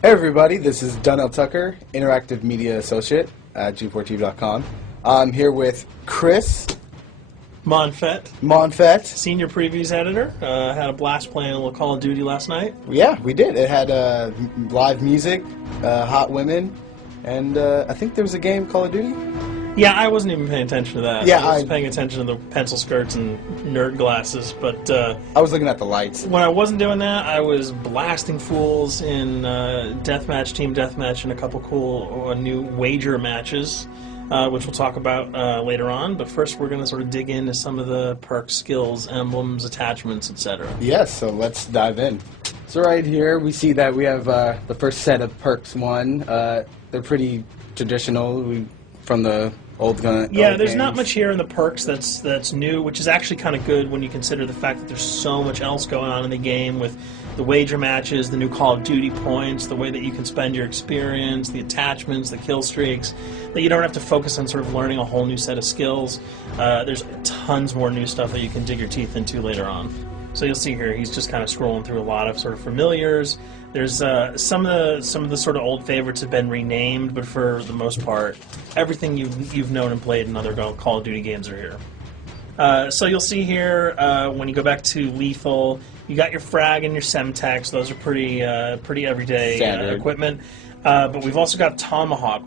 Hey everybody, this is Donnell Tucker, Interactive Media Associate at G4TV.com. I'm here with Chris Monfett, Senior Previews Editor. Had a blast playing a little Call of Duty last night. Yeah, we did. It had live music, hot women, and I think there was a game, Call of Duty? Yeah, I wasn't even paying attention to that. Yeah, I was paying attention to the pencil skirts and nerd glasses, but I was looking at the lights. When I wasn't doing that, I was blasting fools in deathmatch, team deathmatch, and a couple cool new wager matches, which we'll talk about later on. But first, we're going to sort of dig into some of the perks, skills, emblems, attachments, etc. Yes, so let's dive in. So right here, we see that we have the first set of perks one. They're pretty traditional from the old gun. Yeah, there's not much here in the perks that's new, which is actually kind of good when you consider the fact that there's so much else going on in the game with the wager matches, the new Call of Duty points, the way that you can spend your experience, the attachments, the kill streaks, that you don't have to focus on sort of learning a whole new set of skills. There's tons more new stuff that you can dig your teeth into later on. So you'll see here, he's just kind of scrolling through a lot of sort of familiars. There's some of the sort of old favorites have been renamed, but for the most part, everything you've known and played in other Call of Duty games are here. So you'll see here when you go back to lethal, you got your frag and your semtex. Those are pretty everyday equipment. But we've also got Tomahawk,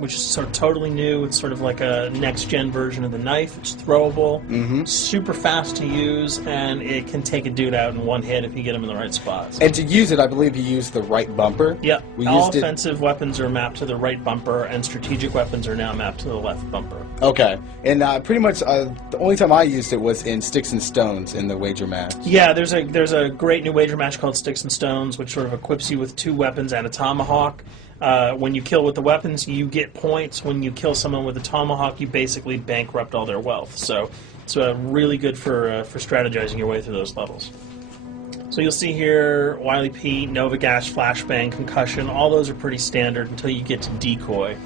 which is sort of totally new. It's sort of like a next-gen version of the knife. It's throwable, super fast to use, and it can take a dude out in one hit if you get him in the right spots. And to use it, I believe you use the right bumper. Yep. All offensive weapons are mapped to the right bumper, and strategic weapons are now mapped to the left bumper. Okay. And pretty much the only time I used it was in Sticks and Stones in the wager match. Yeah, there's a great new wager match called Sticks and Stones, which sort of equips you with 2 weapons and a tomahawk. When you kill with the weapons, you get points. When you kill someone with a tomahawk, you basically bankrupt all their wealth. So it's really good for strategizing your way through those levels. So you'll see here, Wily P, Nova Gash, Flashbang, Concussion, all those are pretty standard until you get to Decoy.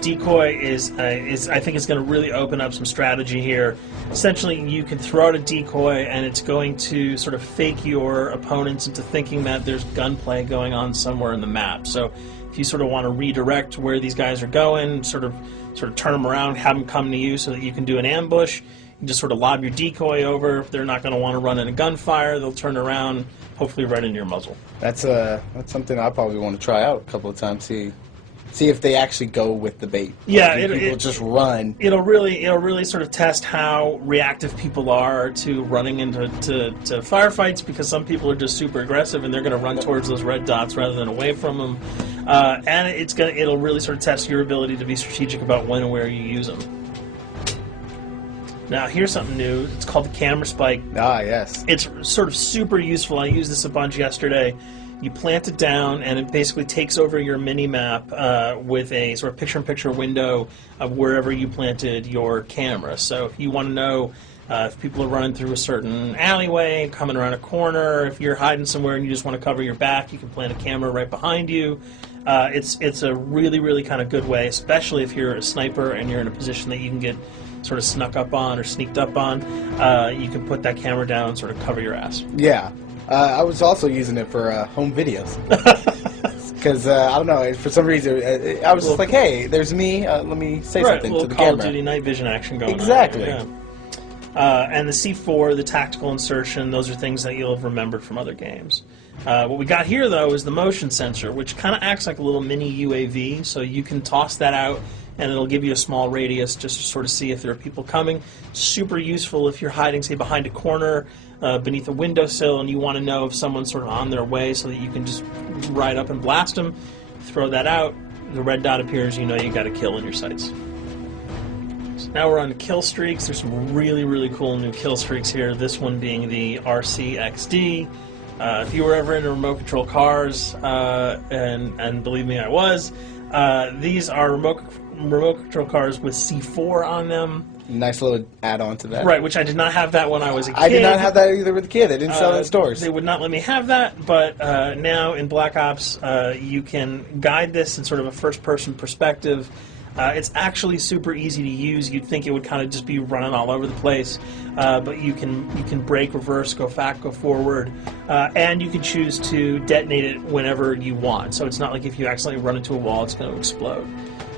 Decoy is I think it's going to really open up some strategy here. Essentially, you can throw out a decoy, and it's going to sort of fake your opponents into thinking that there's gunplay going on somewhere in the map. So if you sort of want to redirect where these guys are going, sort of turn them around, have them come to you so that you can do an ambush, you just sort of lob your decoy over. If they're not going to want to run in a gunfire, they'll turn around, hopefully right into your muzzle. That's something I probably want to try out a couple of times. See if they actually go with the bait. Yeah, people just run. It'll really sort of test how reactive people are to running into firefights, because some people are just super aggressive and they're going to run towards those red dots rather than away from them. And it'll really sort of test your ability to be strategic about when and where you use them. Now here's something new. It's called the camera spike. Ah, yes. It's sort of super useful. I used this a bunch yesterday. You plant it down, and it basically takes over your mini-map with a sort of picture-in-picture window of wherever you planted your camera. So if you want to know if people are running through a certain alleyway, coming around a corner, if you're hiding somewhere and you just want to cover your back, you can plant a camera right behind you. It's a really kind of good way, especially if you're a sniper and you're in a position that you can get sort of snuck up on or sneaked up on. You can put that camera down and sort of cover your ass. Yeah. I was also using it for home videos. Because, I don't know, for some reason, I was just like, hey, there's me, let me say something to the camera. Call of Duty night vision action going on. Exactly. Yeah. And the C4, the tactical insertion, those are things that you'll have remembered from other games. What we got here, though, is the motion sensor, which kind of acts like a little mini UAV, so you can toss that out and it'll give you a small radius just to sort of see if there are people coming. Super useful if you're hiding, say, behind a corner, beneath a windowsill, and you want to know if someone's sort of on their way so that you can just ride up and blast them. Throw that out, the red dot appears, you know you got a kill in your sights. So now we're on to kill streaks. There's some really cool new kill streaks here, this one being the RCXD. If you were ever into remote control cars, and believe me, I was, these are remote control cars with C4 on them. Nice little add-on to that. Right, which I did not have that when I was a kid. I did not have that either with a kid. They didn't sell it in stores. They would not let me have that, but now in Black Ops, you can guide this in sort of a first-person perspective. It's actually super easy to use. You'd think it would kind of just be running all over the place, but you can brake, reverse, go back, go forward, and you can choose to detonate it whenever you want. So it's not like if you accidentally run into a wall, it's going to explode.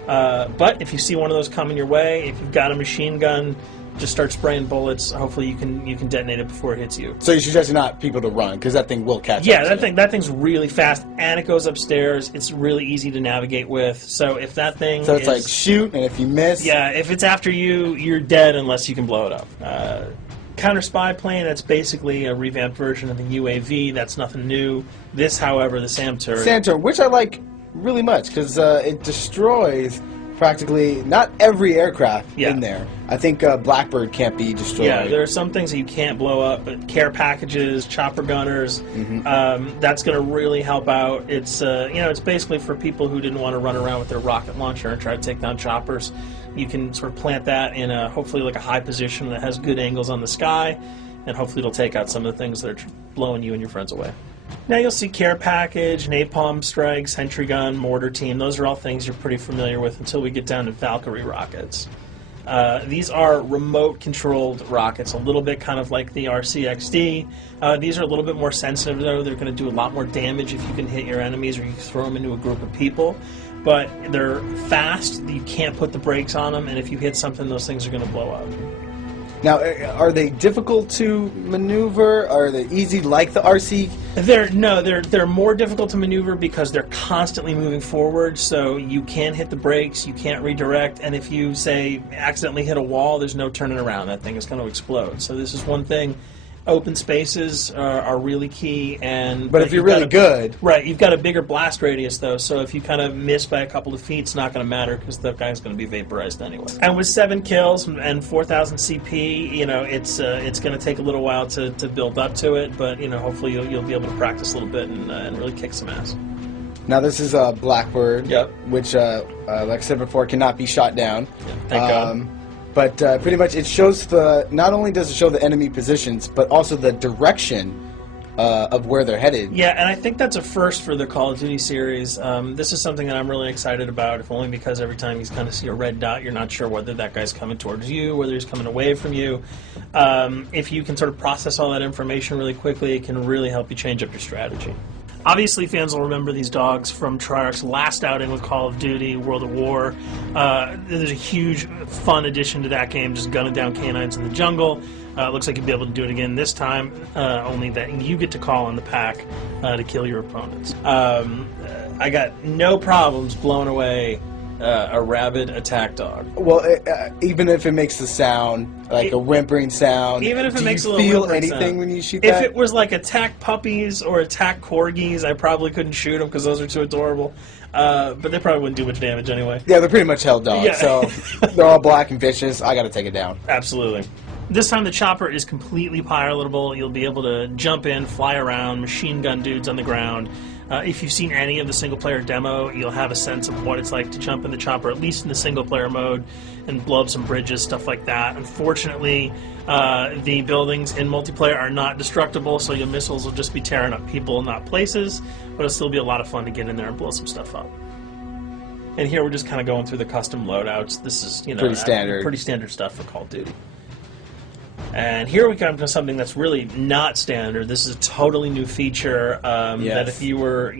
But if you see one of those coming your way, if you've got a machine gun, just start spraying bullets. Hopefully you can detonate it before it hits you. So you suggest not people to run, because that thing will catch up. Yeah, that thing's really fast, and it goes upstairs. It's really easy to navigate with. So if that thing So it's like shoot, and if you miss... Yeah, if it's after you, you're dead unless you can blow it up. Counter spy plane, that's basically a revamped version of the UAV. That's nothing new. This, however, the SAM turret... SAM turret, which I like really much, because it destroys... practically not every aircraft in there. I think Blackbird can't be destroyed. Yeah, there are some things that you can't blow up, but care packages, chopper gunners, that's going to really help out. It's it's basically for people who didn't want to run around with their rocket launcher and try to take down choppers. You can sort of plant that in a hopefully like a high position that has good angles on the sky, and hopefully it'll take out some of the things that are blowing you and your friends away. Now you'll see care package, napalm strike, sentry gun, mortar team. Those are all things you're pretty familiar with until we get down to Valkyrie rockets. These are remote-controlled rockets, a little bit kind of like the RCXD. These are a little bit more sensitive, though. They're going to do a lot more damage if you can hit your enemies or you throw them into a group of people. But they're fast, you can't put the brakes on them, and if you hit something, those things are going to blow up. Now, are they difficult to maneuver? Are they easy like the RC? They're more difficult to maneuver because they're constantly moving forward, so you can't hit the brakes, you can't redirect, and if you, say, accidentally hit a wall, there's no turning around. That thing is going to explode. So this is one thing. Open spaces are really key, but if you're really good, right? You've got a bigger blast radius though, so if you kind of miss by a couple of feet, it's not going to matter because the guy's going to be vaporized anyway. And with 7 kills and 4,000 CP, it's going to take a little while to build up to it, but hopefully you'll be able to practice a little bit and really kick some ass. Now this is a Blackbird, yep, which, like I said before, cannot be shot down. Yeah, thank God. But pretty much it shows not only does it show the enemy positions, but also the direction of where they're headed. Yeah, and I think that's a first for the Call of Duty series. This is something that I'm really excited about, if only because every time you kind of see a red dot, you're not sure whether that guy's coming towards you, whether he's coming away from you. If you can sort of process all that information really quickly, it can really help you change up your strategy. Obviously, fans will remember these dogs from Treyarch's last outing with Call of Duty, World at War. There's a huge, fun addition to that game, just gunning down canines in the jungle. Looks like you'll be able to do it again this time, only that you get to call in the pack to kill your opponents. I got no problems blowing away a rabid attack dog. Well, even if it makes the sound, like a whimpering sound, even if it makes a little feel whimpering anything sound when you shoot if that? If it was like attack puppies or attack corgis, I probably couldn't shoot them because those are too adorable. But they probably wouldn't do much damage anyway. Yeah, they're pretty much held dogs, yeah. So they're all black and vicious. I got to take it down. Absolutely. This time the chopper is completely pilotable. You'll be able to jump in, fly around, machine gun dudes on the ground. If you've seen any of the single-player demo, you'll have a sense of what it's like to jump in the chopper, at least in the single-player mode, and blow up some bridges, stuff like that. Unfortunately, the buildings in multiplayer are not destructible, so your missiles will just be tearing up people, not places, but it'll still be a lot of fun to get in there and blow some stuff up. And here we're just kind of going through the custom loadouts. This is, pretty standard stuff for Call of Duty. And here we come to something that's really not standard. This is a totally new feature that if you were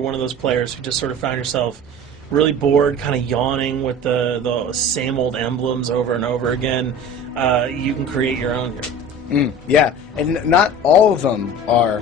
one of those players who just sort of found yourself really bored, kind of yawning with the same old emblems over and over again, you can create your own here. Yeah, and not all of them are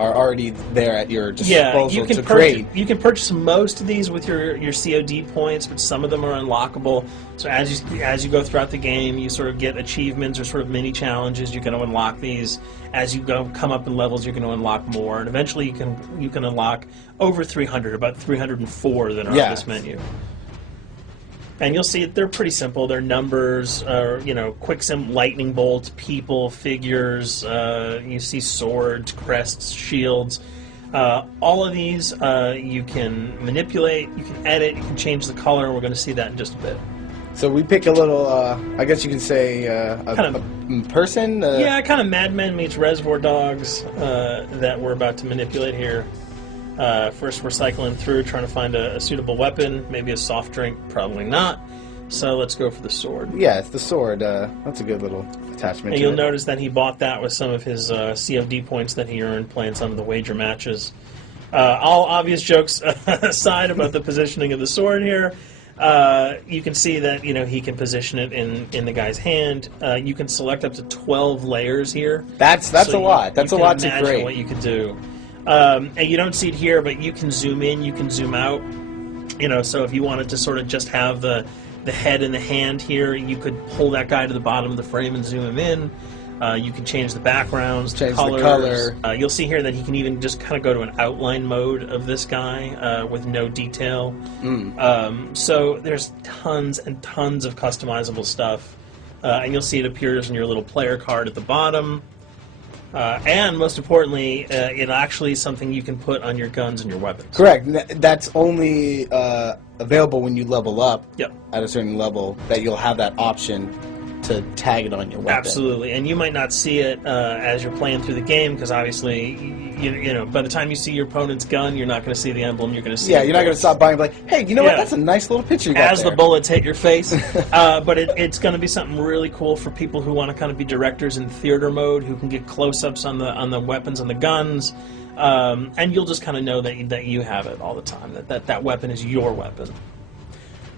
already there at your disposal to create. You can purchase most of these with your COD points, but some of them are unlockable. So as you go throughout the game, you sort of get achievements or sort of mini challenges. You're going to unlock these. As you come up in levels, you're going to unlock more, and eventually you can unlock over 300, about 304 that are on this menu. And you'll see they're pretty simple. They're numbers, quick lightning bolts, people, figures. You see swords, crests, shields. All of these you can manipulate, you can edit, you can change the color. We're going to see that in just a bit. So we pick a little, I guess you can say, a person? Yeah, kind of Mad Men meets Reservoir Dogs that we're about to manipulate here. First, we're cycling through, trying to find a suitable weapon. Maybe a soft drink, probably not. So let's go for the sword. Yeah, it's the sword. That's a good little attachment. And to you'll it. notice that he bought that with some of his CFD points that he earned playing some of the wager matches. All obvious jokes aside about the positioning of the sword here, you can see that he can position it in the guy's hand. You can select up to 12 layers here. That's a lot. That's a lot to imagine create. what you could do. And you don't see it here, but you can zoom in, you can zoom out. So if you wanted to sort of just have the head and the hand here, you could pull that guy to the bottom of the frame and zoom him in. You can change the backgrounds, Change colors. the color. You'll see here that he can even just kind of go to an outline mode of this guy with no detail. So there's tons and tons of customizable stuff. And you'll see it appears in your little player card at the bottom. And most importantly, it actually is something you can put on your guns and your weapons. Correct. That's only available when you level up Yep. at a certain level, that you'll have that option to tag it on your weapon. Absolutely, and you might not see it as you're playing through the game, because obviously, by the time you see your opponent's gun, you're not going to see the emblem. You're going to see. Yeah, you're not going to stop by and be like, hey, you know what? Yeah. That's a nice little picture you got As there. the bullets hit your face. But it's going to be something really cool for people who want to kind of be directors in theater mode, who can get close-ups on the weapons and the guns, and you'll just kind of know that you have it all the time. That weapon is your weapon.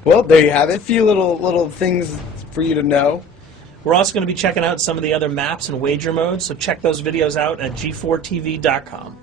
Well, there you have it. A few little things for you to know. We're also going to be checking out some of the other maps and wager modes, so check those videos out at g4tv.com.